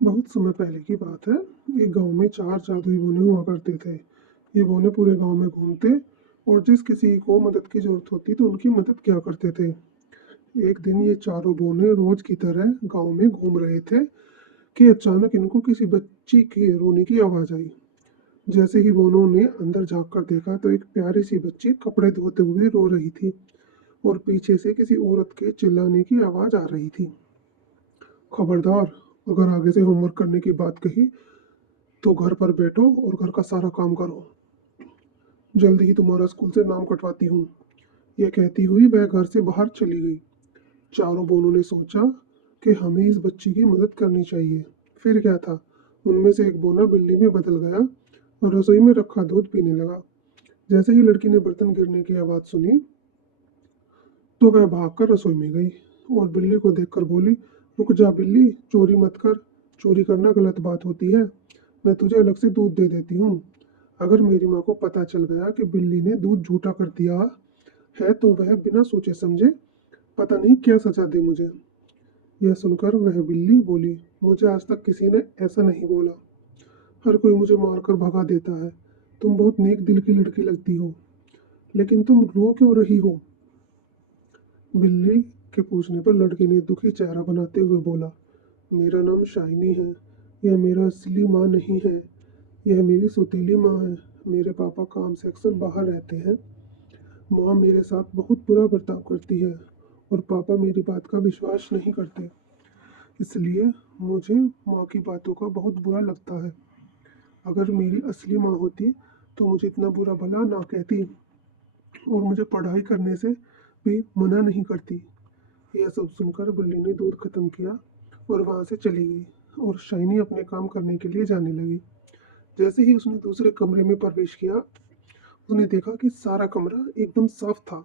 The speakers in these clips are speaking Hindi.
बहुत समय पहले की बात है। एक गांव में चार जादुई बोने हुआ करते थे। ये बोने पूरे गांव में घूमते और जिस किसी को मदद की जरूरत होती तो उनकी मदद किया करते थे। एक दिन ये चारों बोने रोज की तरह गांव में घूम रहे थे कि अचानक इनको किसी बच्ची के रोने की आवाज आई। जैसे ही बोनों ने अंदर झांक कर देखा तो एक प्यारी सी बच्ची कपड़े धोते हुए रो रही थी और पीछे से किसी औरत के चिल्लाने की आवाज आ रही थी। खबरदार, अगर आगे से होमवर्क करने की बात कही तो घर पर बैठो और घर का सारा काम करो। जल्दी ही तुम्हारा स्कूल से नाम कटवाती हूँ। यह कहती हुई वह घर से बाहर चली गई। चारों बोनों ने सोचा कि हमें इस बच्ची की मदद करनी चाहिए। फिर क्या था, उनमें से एक बोना बिल्ली में बदल गया और रसोई में रखा दूध पीने लगा। जैसे ही लड़की ने बर्तन गिरने की आवाज़ सुनी तो वह भागकर रसोई में गई और बिल्ली को देखकर बोली, रुक जा बिल्ली, चोरी मत कर। चोरी करना गलत बात होती है। मैं तुझे अलग से दूध दे देती हूँ। अगर मेरी माँ को पता चल गया कि बिल्ली ने दूध झूठा कर दिया है तो वह बिना सोचे समझे पता नहीं क्या सजा दे मुझे। यह सुनकर वह बिल्ली बोली, मुझे आज तक किसी ने ऐसा नहीं बोला। हर कोई मुझे मारकर भगा देता है। तुम बहुत नेक दिल की लड़की लगती हो, लेकिन तुम रो क्यों रही हो? बिल्ली के पूछने पर लड़के ने दुखी चेहरा बनाते हुए बोला, मेरा नाम शाइनी है। यह मेरा असली माँ नहीं है। यह मेरी सौतेली माँ है। मेरे पापा काम से अक्सर बाहर रहते हैं। माँ मेरे साथ बहुत बुरा बर्ताव करती है और पापा मेरी बात का विश्वास नहीं करते। इसलिए मुझे माँ की बातों का बहुत बुरा लगता है। अगर मेरी असली माँ होती तो मुझे इतना बुरा भला ना कहती और मुझे पढ़ाई करने से भी मना नहीं करती। यह सब सुनकर बिल्ली ने दूध खत्म किया और वहां से चली गई और शाइनी अपने काम करने के लिए जाने लगी। जैसे ही उसने दूसरे कमरे में प्रवेश किया, उसने देखा कि सारा कमरा एकदम साफ था।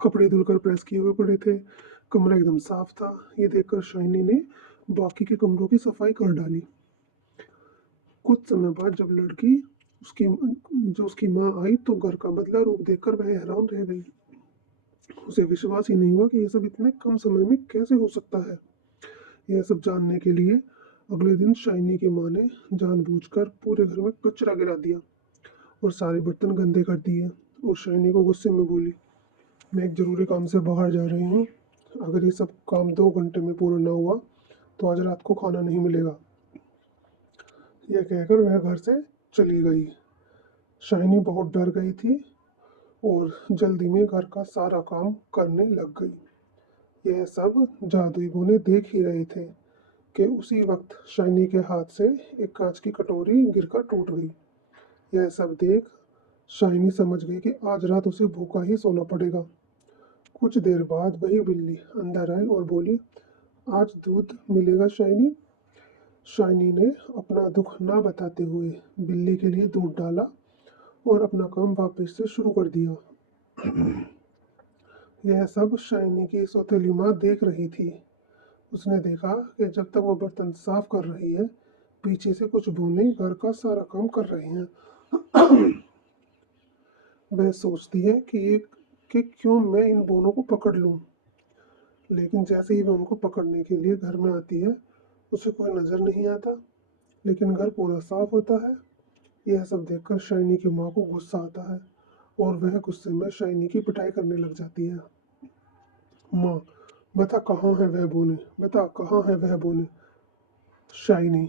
कपड़े धुलकर प्रेस किए हुए पड़े थे। कमरा एकदम साफ था। ये देखकर शाइनी ने बाकी के कमरों की सफाई कर डाली। कुछ समय बाद जब लड़की उसकी उसकी माँ आई तो घर का बदला रूप देखकर वह हैरान रह गई। उसे विश्वास ही नहीं हुआ कि यह सब इतने कम समय में कैसे हो सकता है। यह सब जानने के लिए अगले दिन शाइनी की माँ ने जानबूझकर पूरे घर में कचरा गिरा दिया और सारे बर्तन गंदे कर दिए और शाइनी को गुस्से में बोली, मैं एक ज़रूरी काम से बाहर जा रही हूँ। अगर ये सब काम 2 घंटे में पूरा ना हुआ तो आज रात को खाना नहीं मिलेगा। यह कहकर वह घर से चली गई। शाइनी बहुत डर गई थी और जल्दी में घर का सारा काम करने लग गई। यह सब जादुई बोने देख ही रहे थे कि उसी वक्त शाइनी के हाथ से एक कांच की कटोरी गिरकर टूट गई। यह सब देख शाइनी समझ गई कि आज रात उसे भूखा ही सोना पड़ेगा। कुछ देर बाद वही बिल्ली अंदर आई और बोली, आज दूध मिलेगा शाइनी। शाइनी ने अपना दुख ना बताते हुए बिल्ली के लिए दूध डाला और अपना काम वापस से शुरू कर दिया। यह सब शाइनी की सौतेली माँ देख रही थी। उसने देखा कि जब तक वो बर्तन साफ कर रही है, पीछे से कुछ बूंदें घर का सारा काम कर रही हैं। वह सोचती है कि क्यों मैं इन बोनों को पकड़ लूं। लेकिन जैसे ही वह उनको पकड़ने के लिए घर में आती है, उसे कोई नजर नहीं आता। लेकिन घर पूरा साफ होता है। यह सब देखकर शाइनी की माँ को गुस्सा आता है और वह गुस्से में शाइनी की पिटाई करने लग जाती है। माँ, बता कहाँ है वह बोने, बता कहाँ है वह बोने। शाइनी,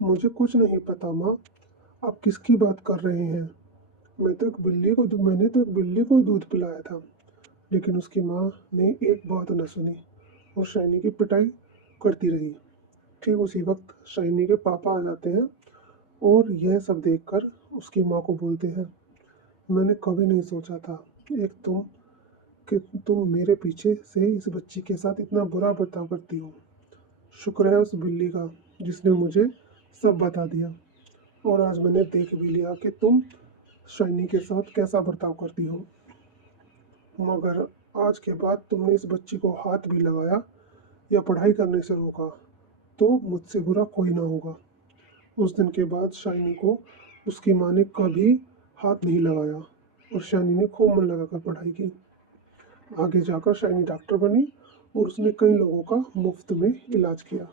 मुझे कुछ नहीं पता माँ, आप किसकी बात कर रहे हैं? मैंने तो एक बिल्ली को दूध पिलाया था। लेकिन उसकी माँ ने एक बात न सुनी और शाइनी की पिटाई करती रही। ठीक उसी वक्त शाइनी के पापा आ जाते हैं और यह सब देखकर उसकी माँ को बोलते हैं, मैंने कभी नहीं सोचा था एक तुम कि तुम मेरे पीछे से इस बच्ची के साथ इतना बुरा बर्ताव करती हो। शुक्र है उस बिल्ली का जिसने मुझे सब बता दिया और आज मैंने देख भी लिया कि तुम शाइनी के साथ कैसा बर्ताव करती हो। मगर आज के बाद तुमने इस बच्ची को हाथ भी लगाया या पढ़ाई करने से रोका तो मुझसे बुरा कोई ना होगा। उस दिन के बाद शाइनी को उसकी माँ ने कभी हाथ नहीं लगाया और शाइनी ने खूब मन लगाकर पढ़ाई की। आगे जाकर शाइनी डॉक्टर बनी और उसने कई लोगों का मुफ्त में इलाज किया।